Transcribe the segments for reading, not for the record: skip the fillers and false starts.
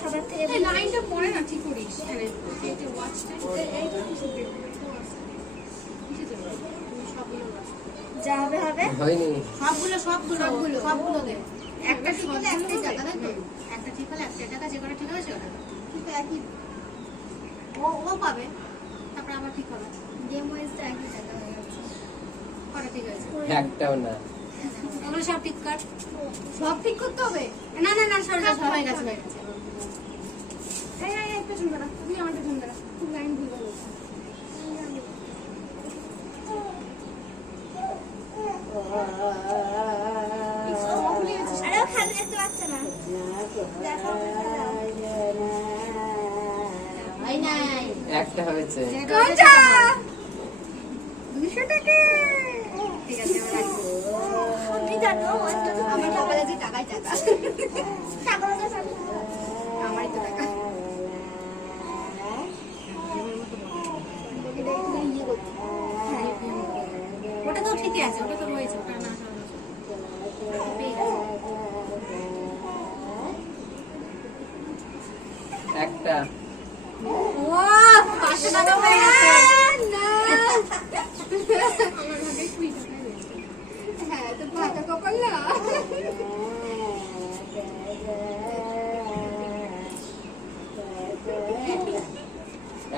সবার থেকে এই লাইনটা পড়ে না ঠিক করিস এখানে এই যে ওয়াচটা এইটা কিছু দে যা হবে হবে হয়নি সবগুলো দে একটা ঠিক হলে একটাই টাকা তাই তো একটা ঠিক হলে একটা টাকা যে কটা ঠিক হবে সেটা কিন্তু একই ও পাবে তারপর আবার ঠিক হবে গেম ওয়াইজটা একই টাকা হয়ে যাচ্ছে কটা ঠিক হয়েছে একটাও না ওগুলো সব ঠিক কর সব ঠিক করতে হবে না না না সব হয়ে গেছে হয়ে গেছে এই একটা সুন্দর তুমি আমাদের সুন্দর খুব লাইন ভুল হলো আরে খালি দেখতে পাচ্ছে না দেখো ভাই নাই একটা হয়েছে কোনটা 200 টাকা ঠিক আছে তুমি জানো আমার সকালে যে টাকাই টাকা টাকা আমারই তো টাকা ওটা তো ঠিকই আছে ওটা তো রয়েছে ওটা না একটা ও 500 টাকা হয়ে গেছে হ্যাঁ তো ভাতা কপাল না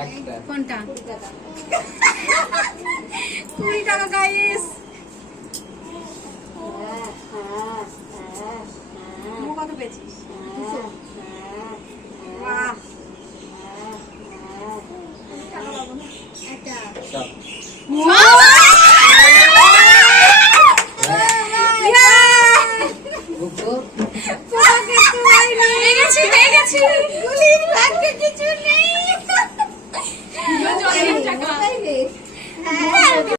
একটা কোনটা 20 টাকা গাইস কত পেয়েছিস বাহ একটা সব বুকু কিছু নেই কিছু নেই